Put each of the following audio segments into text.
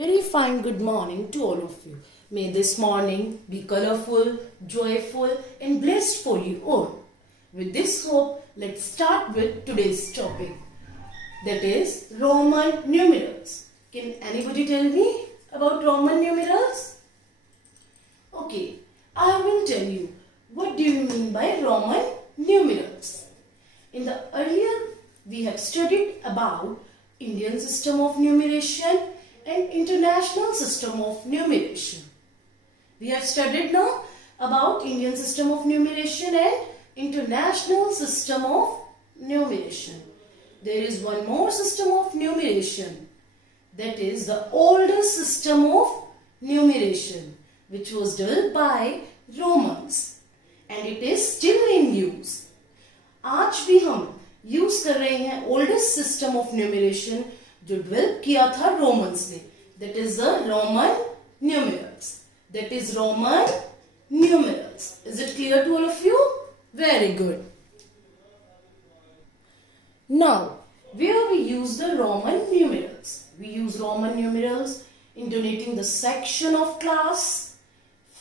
Very fine good morning to all of you. May this morning be colorful, joyful and blessed for you all. With this hope, let's start with today's topic. That is Roman numerals. Can anybody tell me about Roman numerals? Okay, I will tell you. What do you mean by Roman numerals? In the earlier, we have studied about Indian system of numeration and international system of numeration. We have studied now about Indian system of numeration and international system of numeration. There is one more system of numeration, that is the oldest system of numeration, which was developed by Romans and it is still in use. आज भी हम use कर रहे हैं oldest system of numeration जो develop किया था Romans ने. That is the Roman numerals. That is Roman numerals. Is it clear to all of you? Very good. Now where we use the Roman numerals? We use Roman numerals in denoting the section of class,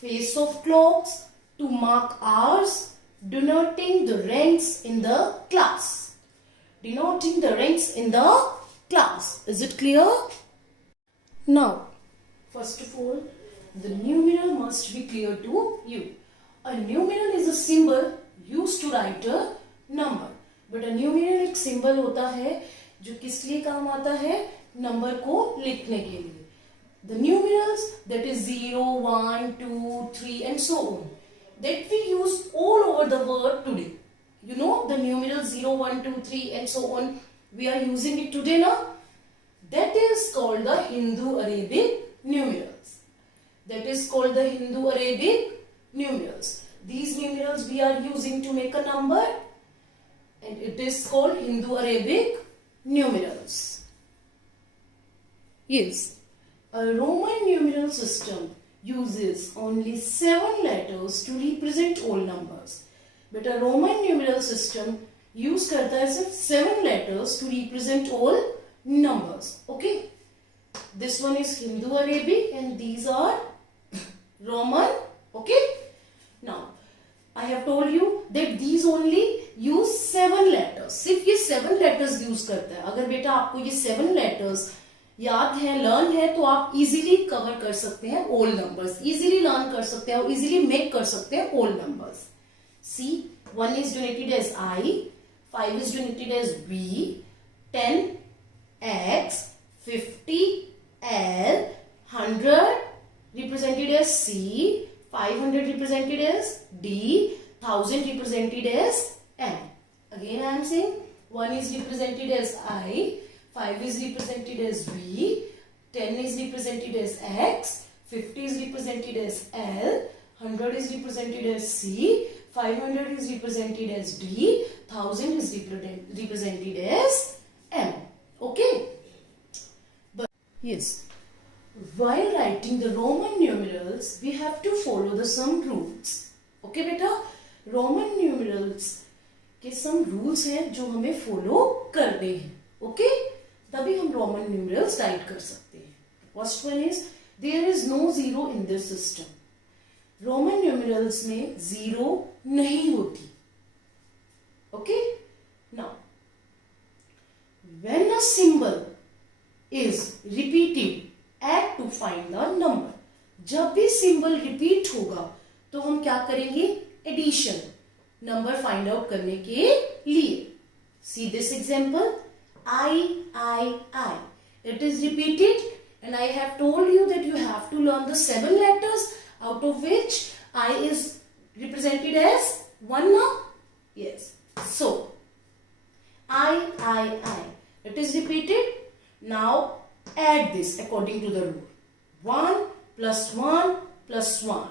face of clocks, to mark hours, denoting the ranks in the class. Denoting the ranks in the class. Is it clear? Now, first of all, the numeral must be clear to you. A numeral is a symbol used to write a number. But a numeral एक symbol होता है जो किस लिए काम आता है? Number को लिखने के लिए. The numerals that is 0, 1, 2, 3 and so on, that we use all over the world today. You know the numerals 0, 1, 2, 3 and so on. We are using it today now. That is called the Hindu-Arabic numerals. That is called the Hindu-Arabic numerals. These numerals we are using to make a number and it is called Hindu-Arabic numerals. Yes, a Roman numeral system uses only 7 letters to represent all numbers. But a Roman numeral system use करता है सिर्फ 7 letters to represent all numbers. Okay? This one is Hindu-Arabic and these are Roman. Okay? Now, I have told you that these only use 7 letters. सिर्फ ये 7 letters use करता है. अगर बेटा आपको ये 7 letters याद है, लर्न है, तो आप इजीली कवर कर सकते हैं ऑल नंबर्स. इजीली लर्न कर सकते हैं और इजीली मेक कर सकते हैं all numbers. C 1 is denoted as I, 5 is denoted as B, 10 X, 50 L, 100 represented as C, 500 represented as D, 1000 represented as M. Again I am saying 1 is represented as I, 5 is represented as B, 10 is represented as X, 50 is represented as L, 100 is represented as C, 500 is represented as D, 1000 is represented as M. Okay? But yes, while writing the Roman numerals, we have to follow some rules. Okay, beta? Roman numerals के some rules हैं जो हमें follow करने हैं. Okay? तभी हम Roman numerals right कर सकते हैं. First one is there is no zero in this system. Roman numerals में जीरो नहीं होती. Okay? Now when a symbol is repeated add to find the number. जब भी सिंबल रिपीट होगा तो हम क्या करेंगे? एडिशन, नंबर फाइंड आउट करने के लिए. See this example. I. It is repeated and I have told you that you have to learn the 7 letters out of which I is represented as 1 now. Yes. So, I. It is repeated. Now, add this according to the rule. 1 plus 1 plus 1.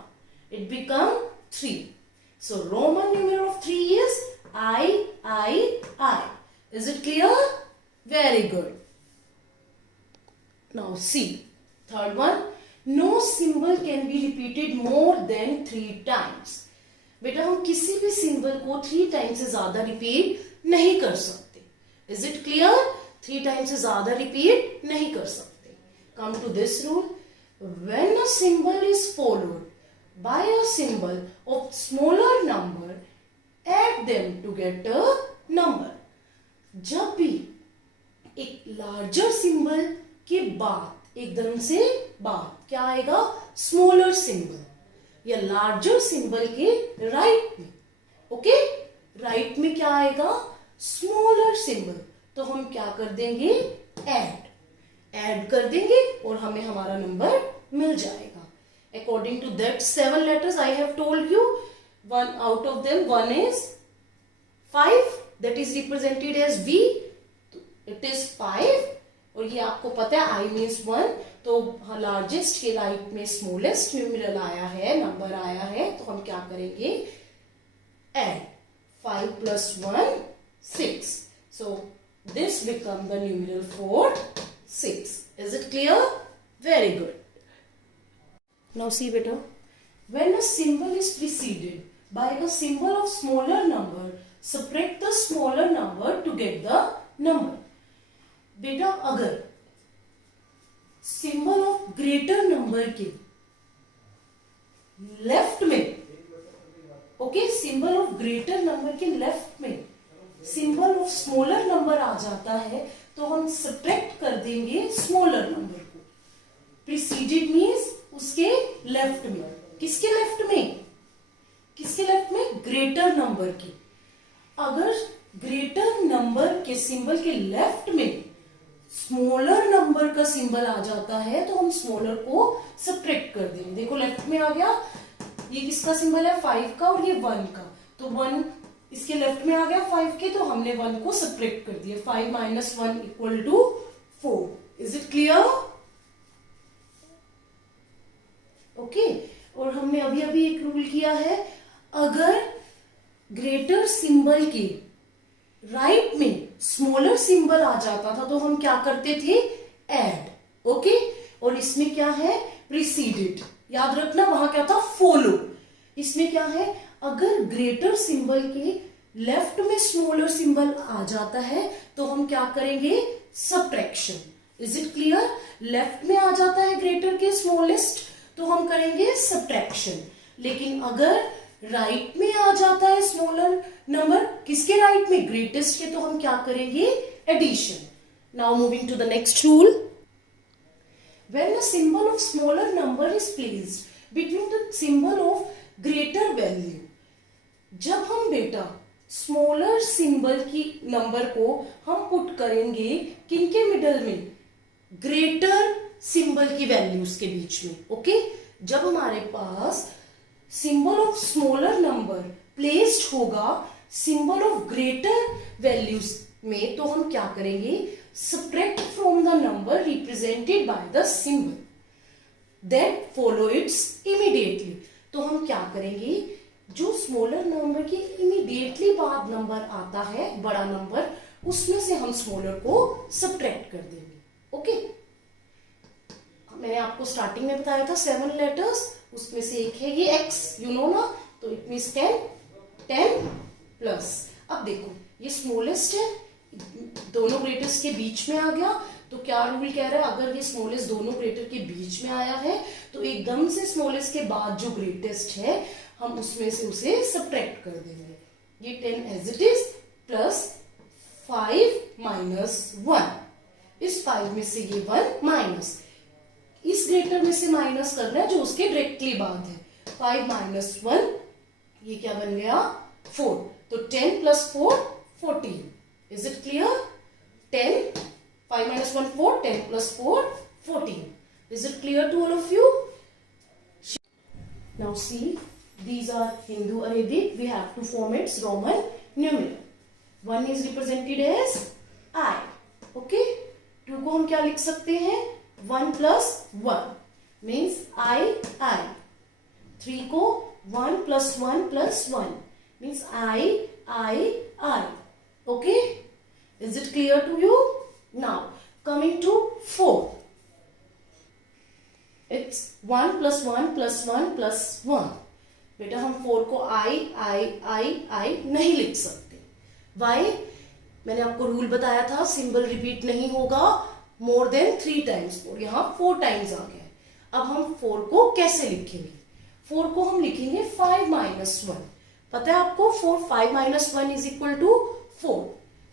It become 3. So, Roman numeral of 3 is I. Is it clear? Very good. Now see, third one. No symbol can be repeated more than 3 times. बेटा हम किसी भी symbol को 3 times से ज्यादा repeat नहीं कर सकते. Is it clear? 3 टाइम्स से ज्यादा रिपीट नहीं कर सकते. come to this rule. When a symbol is followed by a symbol of smaller number, add them to get a number. जब भी एक लार्जर सिंबल के बाद एकदम से बाद क्या आएगा, स्मॉलर सिंबल या लार्जर सिंबल के राइट में, ओके, राइट में क्या आएगा, स्मॉलर सिंबल, तो हम क्या कर देंगे, ऐड कर देंगे और हमें हमारा नंबर मिल जाएगा. According to that 7 letters I have told you, one out of them, one is 5, that is represented as V. It is 5 और ये आपको पता है I means 1, तो लार्जेस्ट के राइट में स्मॉलेस्ट न्यूमेरल आया है, नंबर आया है, तो हम क्या करेंगे, add 5 plus 1 6. So this become the numeral for 6. Is it clear? Very good. Now see beta, when a symbol is preceded by a symbol of smaller number, subtract the smaller number to get the number. बेटा अगर symbol of greater number के left में, okay, symbol of greater number के left में symbol of smaller number आ जाता है, तो हम सब्ट्रैक्ट कर देंगे स्मॉलर नंबर को. प्रीसीडेड मीन्स उसके लेफ्ट में, किसके लेफ्ट में, किसके लेफ्ट में, ग्रेटर नंबर के. अगर ग्रेटर नंबर के सिंबल के लेफ्ट में स्मॉलर नंबर का सिंबल आ जाता है, तो हम स्मॉलर को सब्ट्रैक्ट कर देंगे. देखो लेफ्ट में आ गया, ये किसका सिंबल है, 5 का, और ये 1 का, तो 1 इसके लेफ्ट में आ गया 5 के, तो हमने 1 को सब्ट्रैक्ट कर दिया. 5 minus 1 equal to 4. Is it clear? Okay, और हमने अभी अभी एक रूल किया है, अगर ग्रेटर सिंबल के राइट में स्मॉलर सिंबल आ जाता था, तो हम क्या करते थे, ऐड, ओके. और इसमें क्या है, प्रीसीडेड, याद रखना, वहां क्या था, फॉलो. इसमें क्या है, अगर ग्रेटर सिंबल के लेफ्ट में स्मॉलर सिंबल आ जाता है, तो हम क्या करेंगे, subtraction. Is it clear? Left में आ जाता है ग्रेटर के स्मॉलेस्ट, तो हम करेंगे सब्ट्रैक्शन. लेकिन अगर राइट में आ जाता है स्मॉलर नंबर, किसके राइट में, ग्रेटेस्ट के, तो हम क्या करेंगे, addition. Now moving to the next rule. When a symbol of smaller number is placed between the symbol of greater value, जब हम बेटा स्मॉलर सिंबल की नंबर को हम पुट करेंगे किनके मिडल में, ग्रेटर सिंबल की वैल्यूज के बीच में, ओके. जब हमारे पास symbol of smaller number placed होगा सिंबल ऑफ ग्रेटर वैल्यूज में, तो हम क्या करेंगे, subtract from the number represented by the symbol that follow its immediately. तो हम क्या करेंगे, जो स्मॉलर नंबर के इमीडिएटली बाद नंबर आता है, बड़ा नंबर, उसमें से हम स्मॉलर को सब्ट्रैक्ट कर देंगे, ओके. मैंने आपको स्टार्टिंग में बताया था 7 लेटर्स, उसमें से एक है ये x, यू नो ना, तो इट मीन्स 10 प्लस. अब देखो ये स्मॉलेस्ट है, दोनों ग्रेटेस्ट के बीच में आ गया, तो क्या रूल कह रहा है, अगर ये स्मॉलेस्ट दोनों ग्रेटर के बीच में आया है, तो एकदम से स्मॉलेस्ट के बाद जो ग्रेटेस्ट है, हम उसमें से उसे सब्ट्रैक्ट कर देंगे. ये 10 as it is plus 5 minus 1. इस 5 में से ये 1 माइनस, इस ग्रेटर में से माइनस करना है जो उसके डायरेक्टली बाद है. 5 minus 1, ये क्या बन गया, 4. तो 10 plus 4 14. Is it clear? 10, 5 minus 1 4, 10 plus 4 14. Is it clear to all of you? Now see, these are Hindu Arabic. We have to form its Roman numeral. One is represented as I. Okay? 2 को हम क्या लिख सकते हैं, 1 plus 1 means I. 3 को 1 plus 1 plus 1 means I. Okay? Is it clear to you? Now coming to 4. It's 1 plus 1 plus 1 plus 1. बेटा हम 4 को I नहीं लिख सकते. Why? मैंने आपको रूल बताया था, सिंबल रिपीट नहीं होगा मोर देन 3 टाइम्स 4, यहाँ 4 टाइम्स आ गया है। अब हम 4 को कैसे लिखेंगे? 4 को हम लिखेंगे 5 माइनस 1। पता है आपको 5 माइनस 1 इज इक्वल टू 4।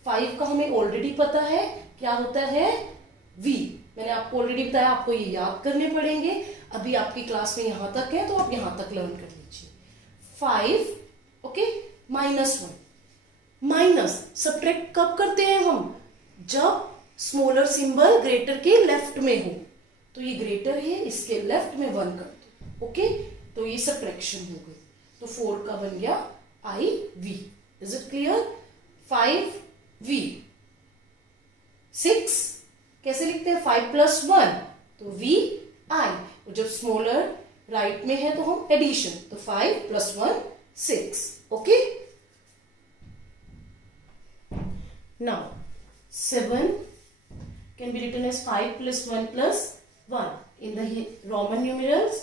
5 का हमें ऑलरेडी पता है क्या होता है, v। मैंने आपको ऑलरेडी बताया, आपको ये याद करने पड़ेंगे। अभी आपकी क्लास में यहां तक है तो आप यहां तक लर्न कर लीजिए। 5 ओके माइनस 1। माइनस सब्ट्रैक्ट कब करते हैं हम? जब स्मॉलर सिंबल ग्रेटर के लेफ्ट में हो। तो ये ग्रेटर है, इसके लेफ्ट में 1 कर दो। ओके, तो ये सब्ट्रैक्शन हो गई। तो 4 का बन गया IV। Is it clear? 5V। 6 कैसे लिखते हैं? 5 प्लस 1 तो VI। और जब स्मॉलर राइट में है तो हम एडिशन, तो 5 plus 1 6। Okay, now 7 can be written as 5 plus 1 plus 1 in the Roman numerals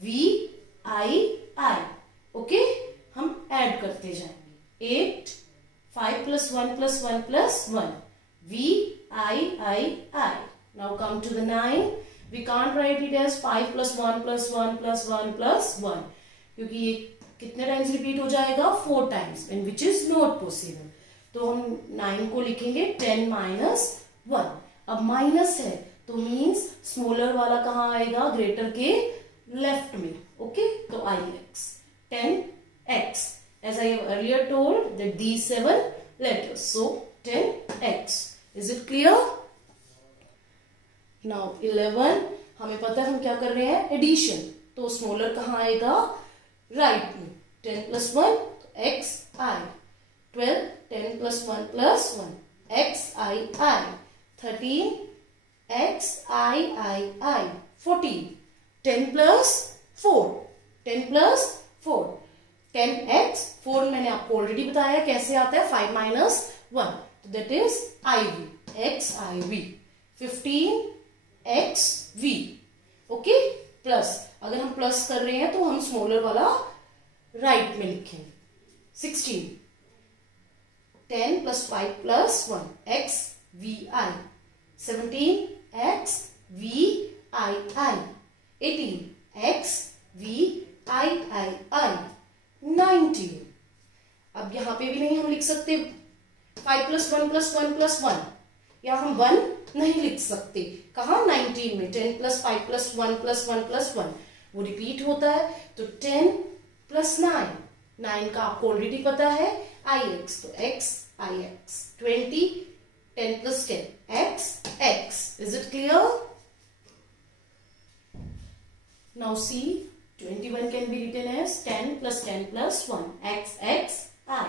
VII। Okay, हम ऐड करते जाएंगे। 8 5 plus 1 plus 1 plus 1 VIII। Now come to the 9। We can't write it as 5 plus 1 plus 1 plus 1 plus 1 क्योंकि ये कितने times repeat हो जाएगा? 4 times, and which is not possible. तो हम 9 को लिखेंगे 10 माइनस 1। अब माइनस है तो मीन्स स्मॉलर वाला कहाँ आएगा? ग्रेटर के लेफ्ट में। ओके, तो IX 10X as I have earlier told that these 7 letters, so 10X। is it clear? now 11 हमें पता है हम क्या कर रहे हैं? एडिशन। तो स्मॉलर कहाँ आएगा? राइट में। 10 plus 1 XI। 12 10 plus 1 plus 1 XII। 13 XIII। 14 10 plus 4 10 plus 4 10X। 4 मैंने आपको ऑलरेडी बताया कैसे आता है, 5 माइनस 1, तो that is IV XIV। 15 XV। Okay, plus अगर हम प्लस कर रहे हैं तो हम स्मॉलर वाला राइट में लिखेंगे। 16 10 plus 5 plus 1 XVI। 17 XVII। 18 XVIII। 19 अब यहां पे भी नहीं हम लिख सकते 5 प्लस 1 प्लस 1 प्लस 1, या हम 1 नहीं लिख सकते। कहा? 19 में 10 प्लस 5 प्लस 1 प्लस 1 प्लस 1 वो रिपीट होता है। तो 10 प्लस 9, 9 का आपको ऑलरेडी पता है IX, तो XIX। 20 10 plus 10 XX। is it clear? now see 21 can be written as 10 plus 10 plus 1 XXI।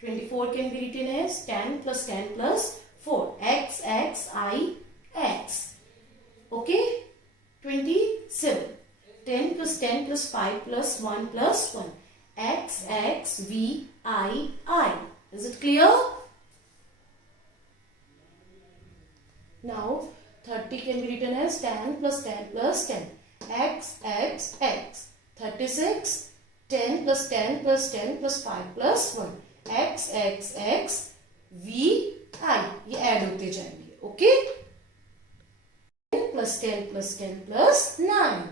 24 can be written as 10 plus 10 plus 4 XXIX। okay, 27 10 plus 10 plus 5 plus 1 plus 1 XXVII। is it clear? now 30 can be written as 10 plus 10 plus 10 XXX। 36 10 plus 10 plus 10 plus 5 plus 1 XXXVI। ये add होते जाएंगे। Okay, 10 plus 10 plus 10 plus 9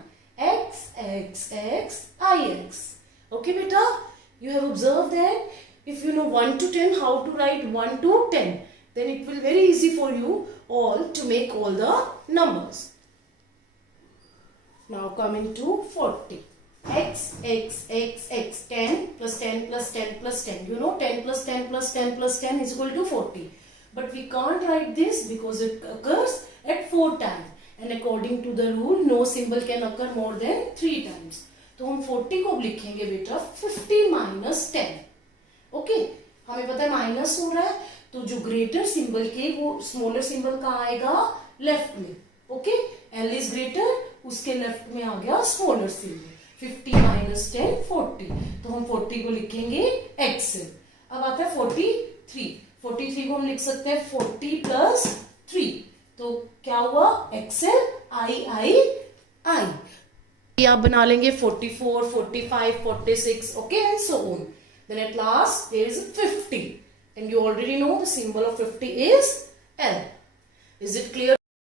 XXXIX। okay beta, you have observed that if you know 1 to 10 how to write 1 to 10, then it will very easy for you all to make all the numbers. now coming to 40 XXXX। 10 plus 10 plus 10 plus 10, you know 10 plus 10 plus 10 plus 10 is equal to 40, but we can't write this because it occurs at 4 times, and according to the rule no symbol can occur more than 3 times। तो हम 40 को लिखेंगे बेटा 50 minus 10। Okay, हमें पता है minus हो रहा है तो जो ग्रेटर सिंबल के वो स्मॉलर सिंबल कहाँ आएगा? लेफ्ट में। ओके, L इज ग्रेटर, उसके लेफ्ट में आ गया स्मॉलर सिंबल। 50 माइनस 10 40, तो हम 40 को लिखेंगे एक्सेल। अब आता है 43। 43 को हम लिख सकते हैं 40 प्लस 3, तो क्या हुआ? XL I। आप बना लेंगे 44 45 46, okay, and so on। then at last there is 50, and you already know the symbol of 50 is L। is it clear?